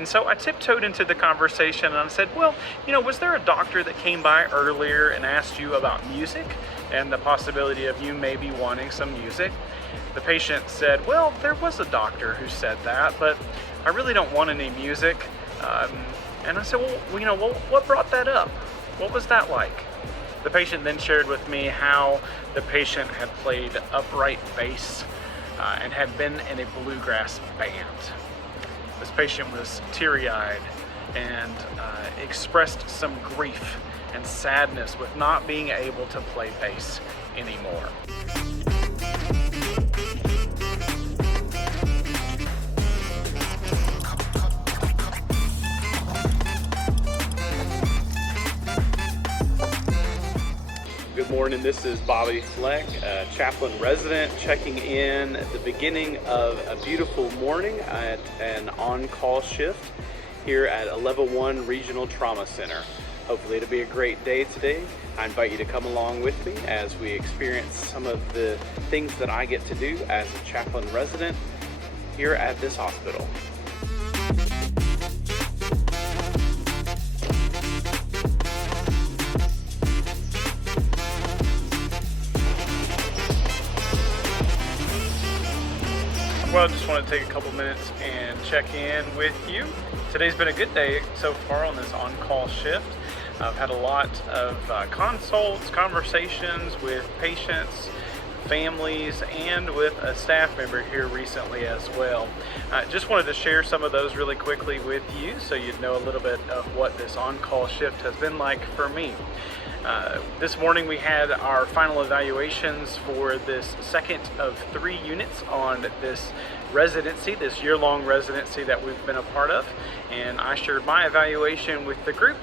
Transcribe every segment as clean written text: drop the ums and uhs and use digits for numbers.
And so I tiptoed into the conversation and I said, well, was there a doctor that came by earlier and asked you about music and the possibility of you maybe wanting some music? The patient said, well, there was a doctor who said that, but I really don't want any music. And I said, well, what brought that up? What was that like? The patient then shared with me how the patient had played upright bass and had been in a bluegrass band. This patient was teary-eyed and expressed some grief and sadness with not being able to play bass anymore. Good morning, this is Bobby Fleck, Chaplain Resident, checking in at the beginning of a beautiful morning at an on-call shift here at a Level 1 Regional Trauma Center. Hopefully it'll be a great day today. I invite you to come along with me as we experience some of the things that I get to do as a Chaplain Resident here at this hospital. Well, I just want to take a couple minutes and check in with you. Today's been a good day so far on this on-call shift. I've had a lot of consults, conversations with patients, families, and with a staff member here recently as well. I just wanted to share some of those really quickly with you so you'd know a little bit of what this on-call shift has been like for me. This morning we had our final evaluations for this second of 3 units on this residency, this year-long residency that we've been a part of, and I shared my evaluation with the group,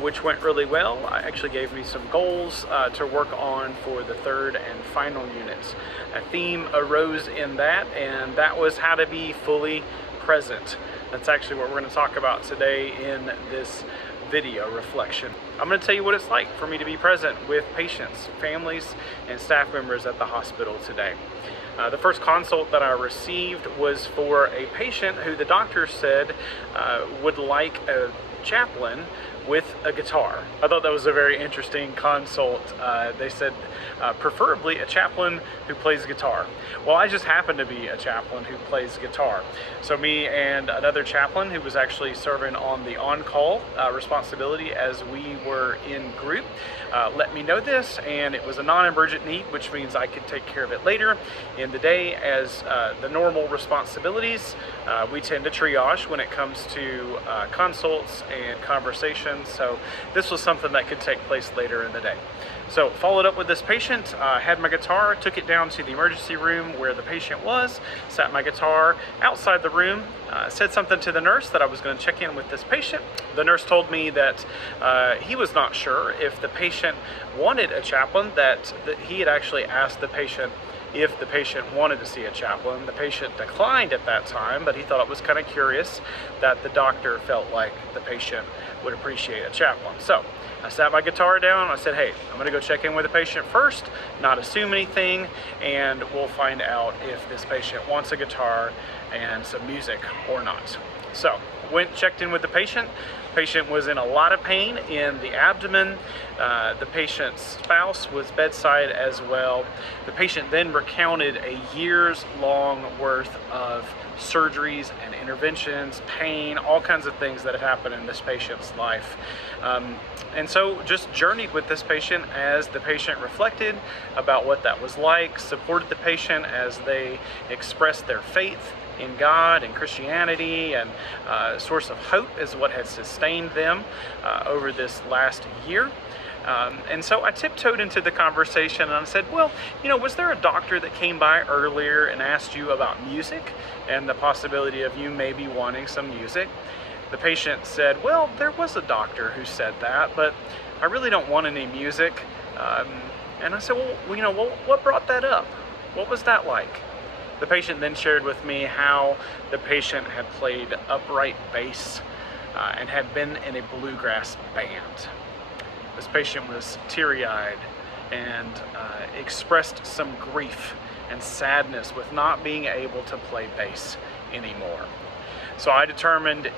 which went really well. It actually gave me some goals to work on for the third and final units. A theme arose in that, and that was how to be fully present. That's actually what we're going to talk about today in this video reflection. I'm going to tell you what it's like for me to be present with patients, families, and staff members at the hospital today. The first consult that I received was for a patient who the doctor said would like a chaplain with a guitar. I thought that was a very interesting consult. They said preferably a chaplain who plays guitar. Well, I just happen to be a chaplain who plays guitar. So me and another chaplain who was actually serving on the on-call responsibility as we were in group let me know this, and it was a non-emergent need, which means I could take care of it later in the day as the normal responsibilities. We tend to triage when it comes to consults and conversations, so this was something that could take place later in the day. So followed up with this patient, had my guitar, took it down to the emergency room where the patient was, sat my guitar outside the room, said something to the nurse that I was going to check in with this patient. The nurse told me that he was not sure if the patient wanted a chaplain, that he had actually asked the patient if the patient wanted to see a chaplain. The patient declined at that time, but he thought it was kind of curious that the doctor felt like the patient would appreciate a chaplain. So I sat my guitar down. I said, hey, I'm going to go check in with the patient first, not assume anything, and we'll find out if this patient wants a guitar and some music or not. So checked in with the patient. Patient was in a lot of pain in the abdomen. The patient's spouse was bedside as well. The patient then recounted a year's long worth of surgeries and interventions, pain, all kinds of things that had happened in this patient's life. And so just journeyed with this patient as the patient reflected about what that was like, supported the patient as they expressed their faith in God and Christianity, and a source of hope is what had sustained them over this last year. And so I tiptoed into the conversation and I said, well, was there a doctor that came by earlier and asked you about music and the possibility of you maybe wanting some music? The patient said, well, there was a doctor who said that, but I really don't want any music. And I said, well, what brought that up? What was that like? The patient then shared with me how the patient had played upright bass and had been in a bluegrass band. This patient was teary-eyed and expressed some grief and sadness with not being able to play bass anymore. So I determined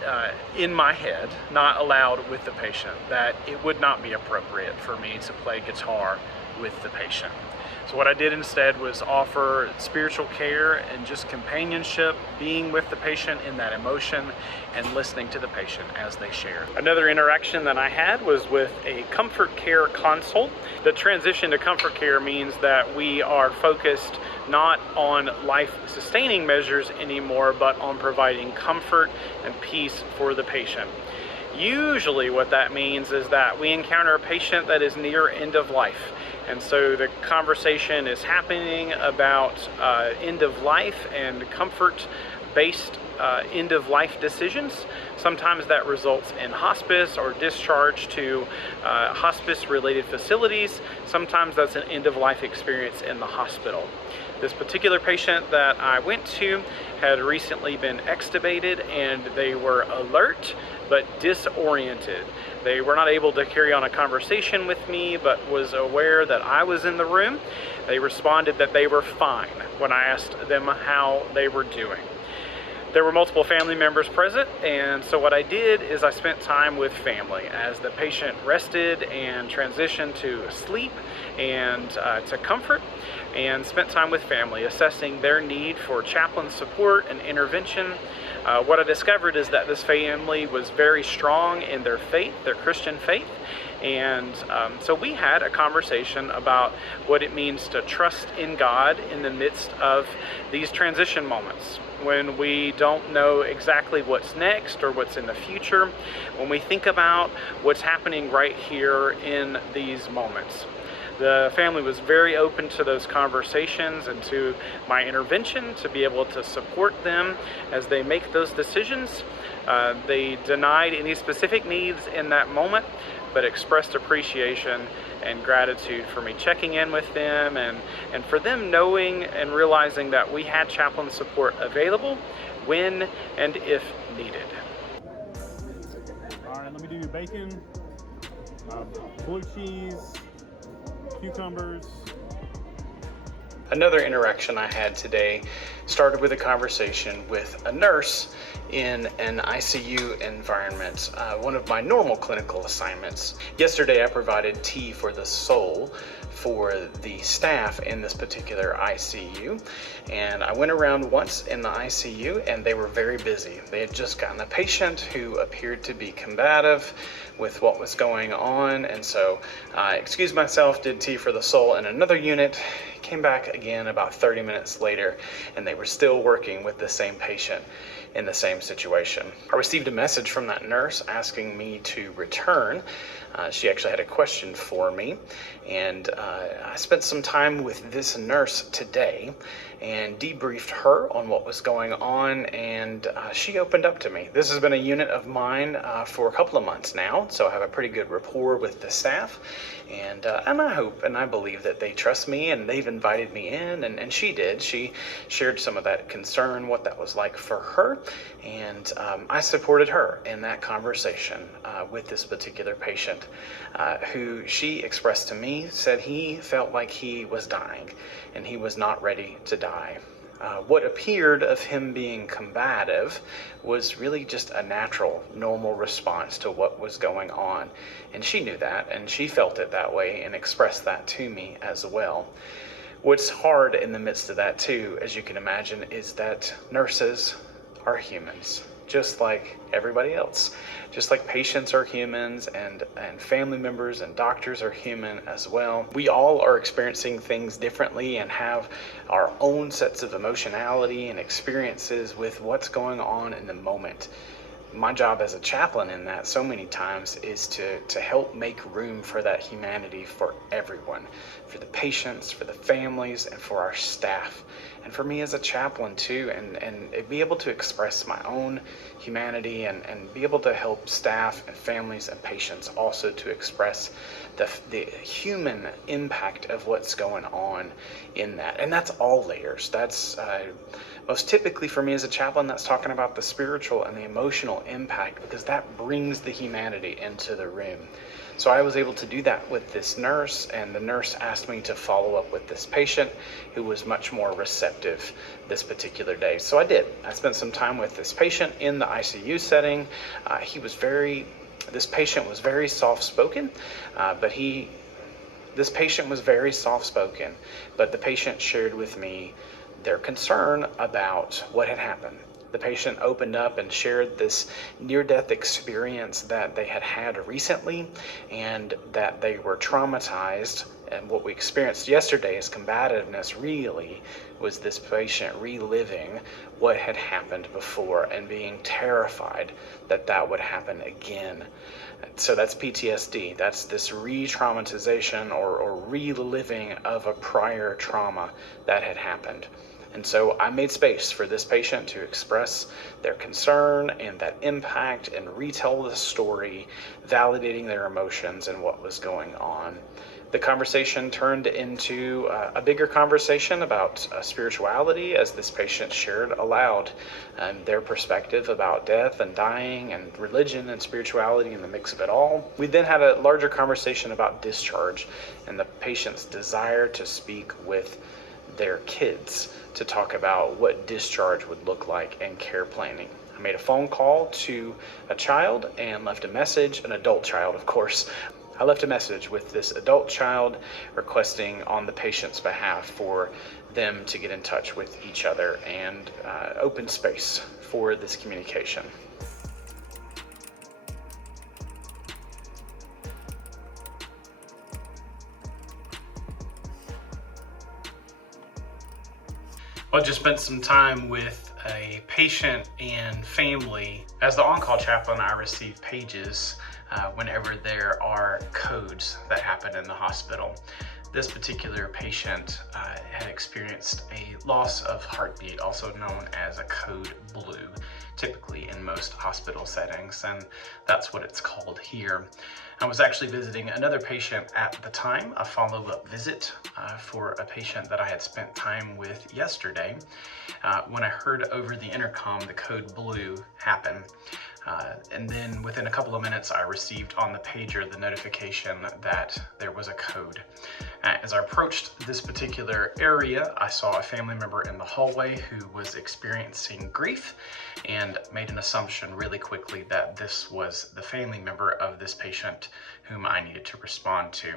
in my head, not aloud with the patient, that it would not be appropriate for me to play guitar with the patient. So what I did instead was offer spiritual care and just companionship, being with the patient in that emotion and listening to the patient as they shared. Another interaction that I had was with a comfort care consult. The transition to comfort care means that we are focused not on life-sustaining measures anymore, but on providing comfort and peace for the patient. Usually what that means is that we encounter a patient that is near end of life. And so the conversation is happening about end of life and comfort-based end of life decisions. Sometimes that results in hospice or discharge to hospice-related facilities. Sometimes that's an end of life experience in the hospital. This particular patient that I went to had recently been extubated, and they were alert but disoriented. They were not able to carry on a conversation with me, but was aware that I was in the room. They responded that they were fine when I asked them how they were doing. There were multiple family members present, and so what I did is I spent time with family as the patient rested and transitioned to sleep and to comfort, and spent time with family assessing their need for chaplain support and intervention. What I discovered is that this family was very strong in their faith, their Christian faith, and so we had a conversation about what it means to trust in God in the midst of these transition moments, when we don't know exactly what's next or what's in the future, when we think about what's happening right here in these moments. The family was very open to those conversations and to my intervention to be able to support them as they make those decisions. They denied any specific needs in that moment, but expressed appreciation and gratitude for me checking in with them, and for them knowing and realizing that we had chaplain support available when and if needed. All right, let me do your bacon, blue cheese, cucumbers. Another interaction I had today started with a conversation with a nurse in an ICU environment, one of my normal clinical assignments. Yesterday I provided tea for the soul for the staff in this particular ICU, and I went around once in the ICU and they were very busy. They had just gotten a patient who appeared to be combative with what was going on, and so I excused myself, did tea for the soul in another unit, came back again about 30 minutes later, and they were still working with the same patient in the same situation. I received a message from that nurse asking me to return. She actually had a question for me, and I spent some time with this nurse today and debriefed her on what was going on, and she opened up to me. This has been a unit of mine for a couple of months now, so I have a pretty good rapport with the staff, and I hope and I believe that they trust me, and they've invited me in, and she did. She shared some of that concern, what that was like for her, and I supported her in that conversation with this particular patient, who she expressed to me, said he felt like he was dying and he was not ready to die. What appeared of him being combative was really just a natural, normal response to what was going on. And she knew that, and she felt it that way and expressed that to me as well. What's hard in the midst of that too, as you can imagine, is that nurses are humans, just like everybody else. Just like patients are humans, and family members and doctors are human as well. We all are experiencing things differently and have our own sets of emotionality and experiences with what's going on in the moment. My job as a chaplain in that so many times is to help make room for that humanity for everyone, for the patients, for the families, and for our staff. And for me as a chaplain too, and be able to express my own humanity and be able to help staff and families and patients also to express the human impact of what's going on in that. And that's all layers. That's Most typically for me as a chaplain, that's talking about the spiritual and the emotional impact, because that brings the humanity into the room. So I was able to do that with this nurse, and the nurse asked me to follow up with this patient who was much more receptive this particular day. So I did. I spent some time with this patient in the ICU setting. This patient was very soft-spoken, this patient was very soft-spoken, but the patient shared with me their concern about what had happened. The patient opened up and shared this near-death experience that they had had recently, and that they were traumatized. And what we experienced yesterday as combativeness really was this patient reliving what had happened before and being terrified that that would happen again. So that's PTSD. That's this re-traumatization or reliving of a prior trauma that had happened. And so I made space for this patient to express their concern and that impact and retell the story, validating their emotions and what was going on. The conversation turned into a bigger conversation about spirituality, as this patient shared aloud their perspective about death and dying and religion and spirituality and the mix of it all. We then had a larger conversation about discharge and the patient's desire to speak with their kids to talk about what discharge would look like and care planning. I made a phone call to a child and left a message, an adult child, of course. I left a message with this adult child requesting on the patient's behalf for them to get in touch with each other and open space for this communication. I just spent some time with a patient and family. As the on-call chaplain, I receive pages whenever there are codes that happen in the hospital. This particular patient had experienced a loss of heartbeat, also known as a code blue, typically in most hospital settings, and that's what it's called here. I was actually visiting another patient at the time, a follow-up visit for a patient that I had spent time with yesterday, when I heard over the intercom the code blue happen. And then within a couple of minutes, I received on the pager the notification that there was a code. As I approached this particular area, I saw a family member in the hallway who was experiencing grief, and made an assumption really quickly that this was the family member of this patient whom I needed to respond to.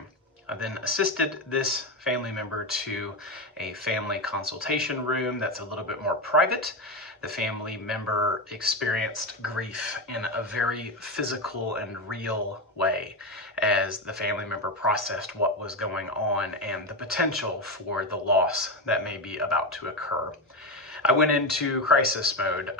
I then assisted this family member to a family consultation room that's a little bit more private. The family member experienced grief in a very physical and real way as the family member processed what was going on and the potential for the loss that may be about to occur. I went into crisis mode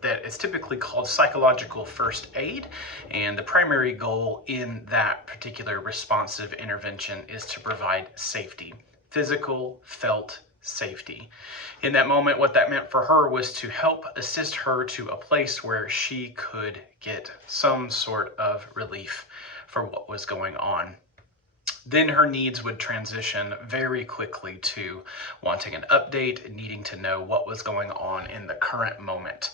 that is typically called psychological first aid, and the primary goal in that particular responsive intervention is to provide safety, physical, felt safety. In that moment, what that meant for her was to help assist her to a place where she could get some sort of relief for what was going on. Then her needs would transition very quickly to wanting an update, needing to know what was going on in the current moment.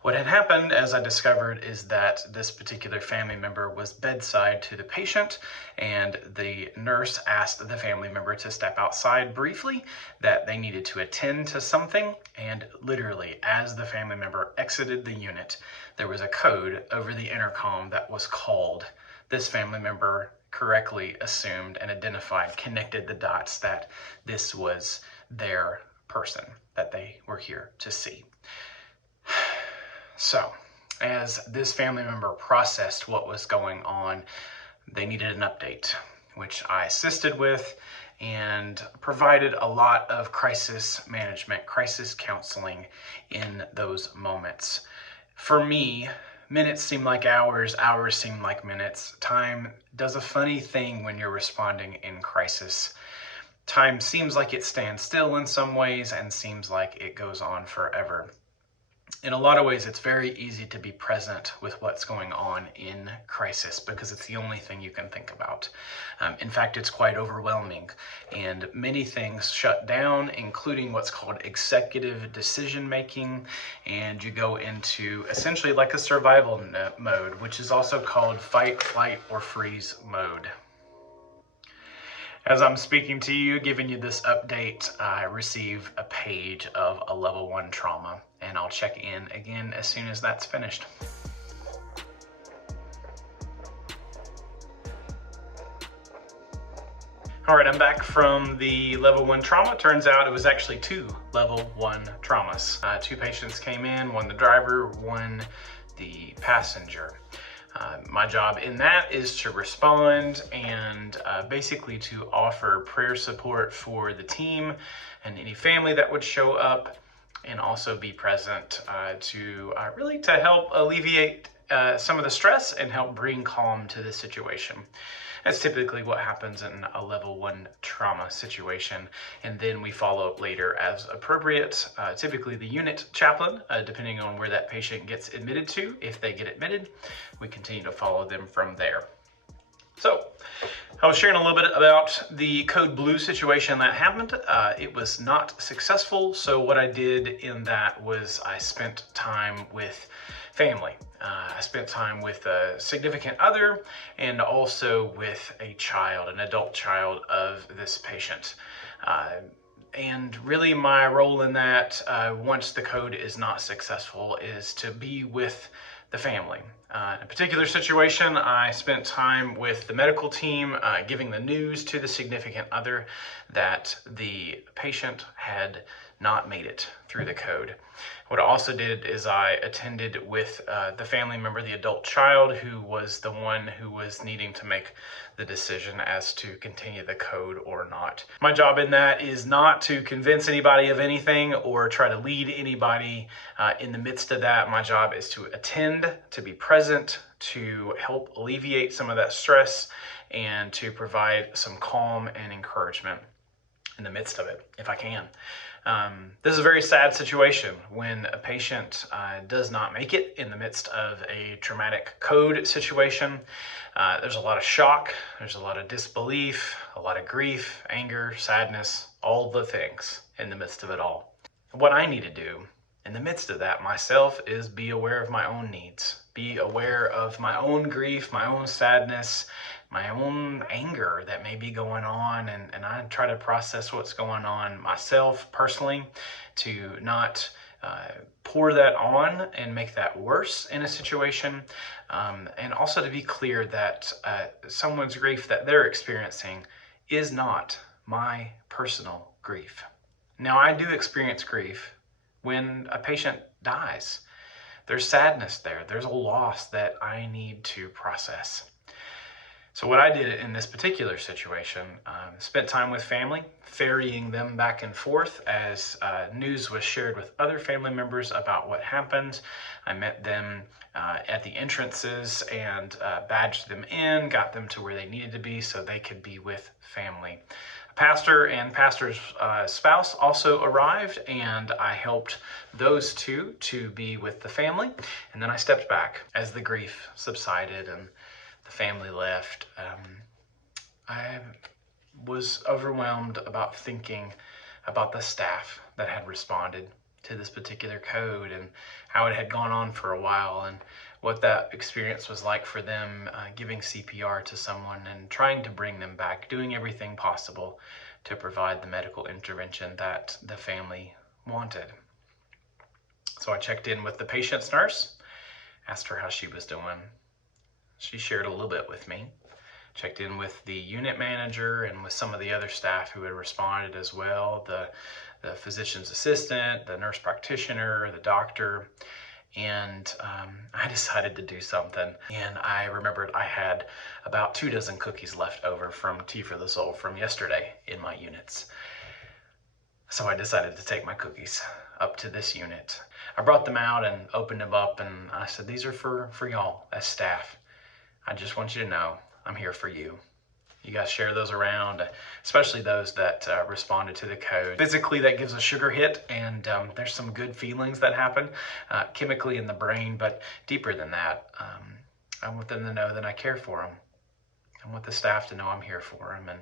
What had happened, as I discovered, is that this particular family member was bedside to the patient, and the nurse asked the family member to step outside briefly, that they needed to attend to something, and literally, as the family member exited the unit, there was a code over the intercom that was called. This family member correctly assumed and identified, connected the dots that this was their person that they were here to see. So, as this family member processed what was going on, they needed an update, which I assisted with and provided a lot of crisis management, crisis counseling in those moments. For me, minutes seem like hours, hours seem like minutes. Time does a funny thing when you're responding in crisis. Time seems like it stands still in some ways and seems like it goes on forever. In a lot of ways, it's very easy to be present with what's going on in crisis because it's the only thing you can think about. In fact, it's quite overwhelming, and many things shut down, including what's called executive decision making, and you go into essentially like a survival mode, which is also called fight, flight, or freeze mode. As I'm speaking to you, giving you this update, I receive a page of a level 1 trauma, and I'll check in again as soon as that's finished. All right, I'm back from the level 1 trauma. Turns out it was actually 2 level 1 traumas. 2 patients came in, one the driver, one the passenger. My job in that is to respond and basically to offer prayer support for the team and any family that would show up, and also be present to help alleviate some of the stress and help bring calm to the situation. That's typically what happens in a level 1 trauma situation, and then we follow up later as appropriate. Typically the unit chaplain, depending on where that patient gets admitted to. If they get admitted, we continue to follow them from there. So I was sharing a little bit about the code blue situation that happened. It was not successful, so what I did in that was I spent time with family. I spent time with a significant other and also with a child, an adult child of this patient. And really my role in that, once the code is not successful, is to be with the family. In a particular situation, I spent time with the medical team, giving the news to the significant other that the patient had not made it through the code. What I also did is I attended with the family member, the adult child, who was the one who was needing to make the decision as to continue the code or not. My job in that is not to convince anybody of anything or try to lead anybody in the midst of that. My job is to attend, to be present, to help alleviate some of that stress, and to provide some calm and encouragement in the midst of it, if I can. This is a very sad situation when a patient does not make it in the midst of a traumatic code situation. There's a lot of shock, there's a lot of disbelief, a lot of grief, anger, sadness, all the things in the midst of it all. What I need to do in the midst of that myself is be aware of my own needs, be aware of my own grief, my own sadness, my own anger that may be going on, and I try to process what's going on myself personally to not pour that on and make that worse in a situation, and also to be clear that someone's grief that they're experiencing is not my personal grief. Now, I do experience grief when a patient dies. There's sadness there. There's a loss that I need to process. So what I did in this particular situation, spent time with family, ferrying them back and forth as news was shared with other family members about what happened. I met them at the entrances and badged them in, got them to where they needed to be so they could be with family. A pastor and pastor's spouse also arrived, and I helped those two to be with the family. And then I stepped back as the grief subsided and the family left. I was overwhelmed about thinking about the staff that had responded to this particular code and how it had gone on for a while and what that experience was like for them, giving CPR to someone and trying to bring them back, doing everything possible to provide the medical intervention that the family wanted. So I checked in with the patient's nurse, asked her how she was doing. She shared a little bit with me, checked in with the unit manager and with some of the other staff who had responded as well, the physician's assistant, the nurse practitioner, the doctor, and I decided to do something. And I remembered I had about 24 cookies left over from Tea for the Soul from yesterday in my units. So I decided to take my cookies up to this unit. I brought them out and opened them up, and I said, these are for y'all as staff. I just want you to know I'm here for you. You guys share those around, especially those that responded to the code. Physically, that gives a sugar hit, and there's some good feelings that happen chemically in the brain, but deeper than that, I want them to know that I care for them. I want the staff to know I'm here for them, and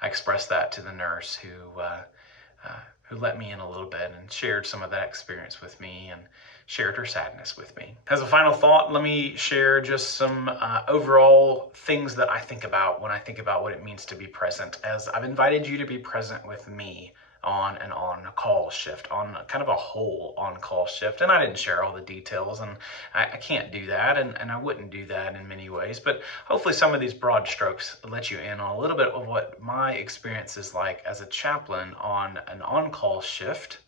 I expressed that to the nurse who let me in a little bit and shared some of that experience with me and shared her sadness with me. As a final thought, let me share just some overall things that I think about when I think about what it means to be present, as I've invited you to be present with me on an on-call shift, on kind of a whole on-call shift. And I didn't share all the details, and I can't do that, and I wouldn't do that in many ways, but hopefully some of these broad strokes let you in on a little bit of what my experience is like as a chaplain on an on-call shift.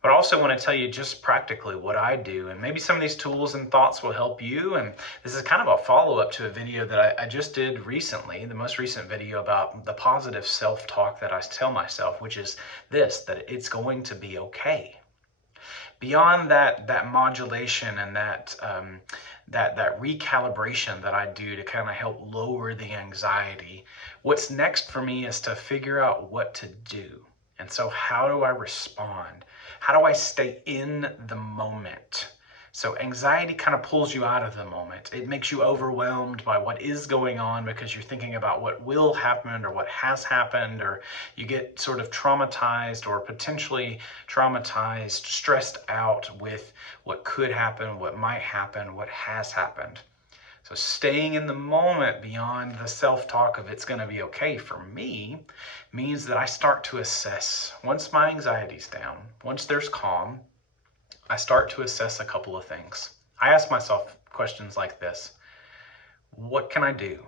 But I also want to tell you just practically what I do, and maybe some of these tools and thoughts will help you. And this is kind of a follow-up to a video that I just did recently, the most recent video about the positive self-talk that I tell myself, which is this, that it's going to be okay. Beyond that modulation and that recalibration that I do to kind of help lower the anxiety, what's next for me is to figure out what to do. And so how do I respond? How do I stay in the moment? So anxiety kind of pulls you out of the moment. It makes you overwhelmed by what is going on because you're thinking about what will happen or what has happened, or you get sort of traumatized or potentially traumatized, stressed out with what could happen, what might happen, what has happened. So staying in the moment beyond the self-talk of it's going to be okay for me means that I start to assess. Once my anxiety's down, once there's calm, I start to assess a couple of things. I ask myself questions like this. What can I do?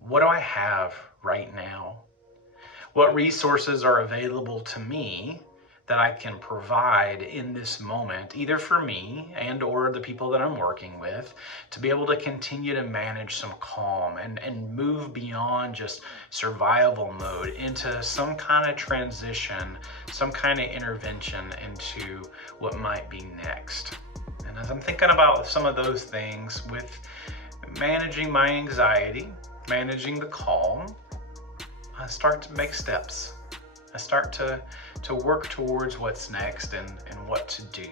What do I have right now? What resources are available to me that I can provide in this moment, either for me and or the people that I'm working with, to be able to continue to manage some calm and move beyond just survival mode into some kind of transition, some kind of intervention into what might be next. And as I'm thinking about some of those things with managing my anxiety, managing the calm, I start to make steps. I start to work towards what's next and what to do.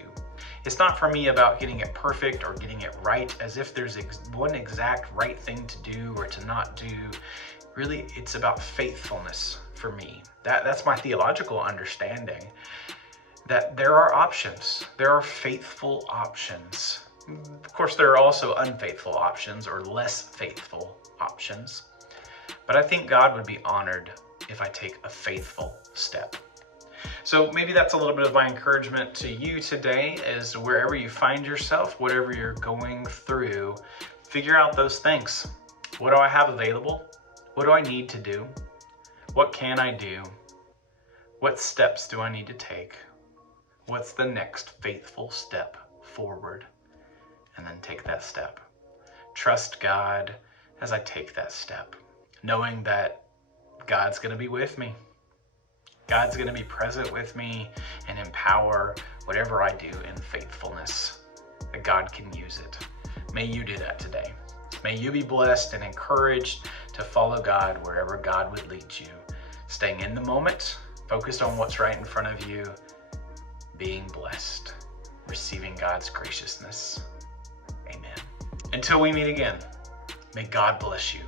It's not for me about getting it perfect or getting it right, as if there's one exact right thing to do or to not do. Really, it's about faithfulness for me. That's my theological understanding, that there are options. There are faithful options. Of course, there are also unfaithful options or less faithful options. But I think God would be honored if I take a faithful step. So maybe that's a little bit of my encouragement to you today, is wherever you find yourself, whatever you're going through, figure out those things. What do I have available? What do I need to do? What can I do? What steps do I need to take? What's the next faithful step forward? And then take that step. Trust God as I take that step, knowing that God's going to be with me. God's going to be present with me and empower whatever I do in faithfulness, that God can use it. May you do that today. May you be blessed and encouraged to follow God wherever God would lead you, staying in the moment, focused on what's right in front of you, being blessed, receiving God's graciousness. Amen. Until we meet again, may God bless you.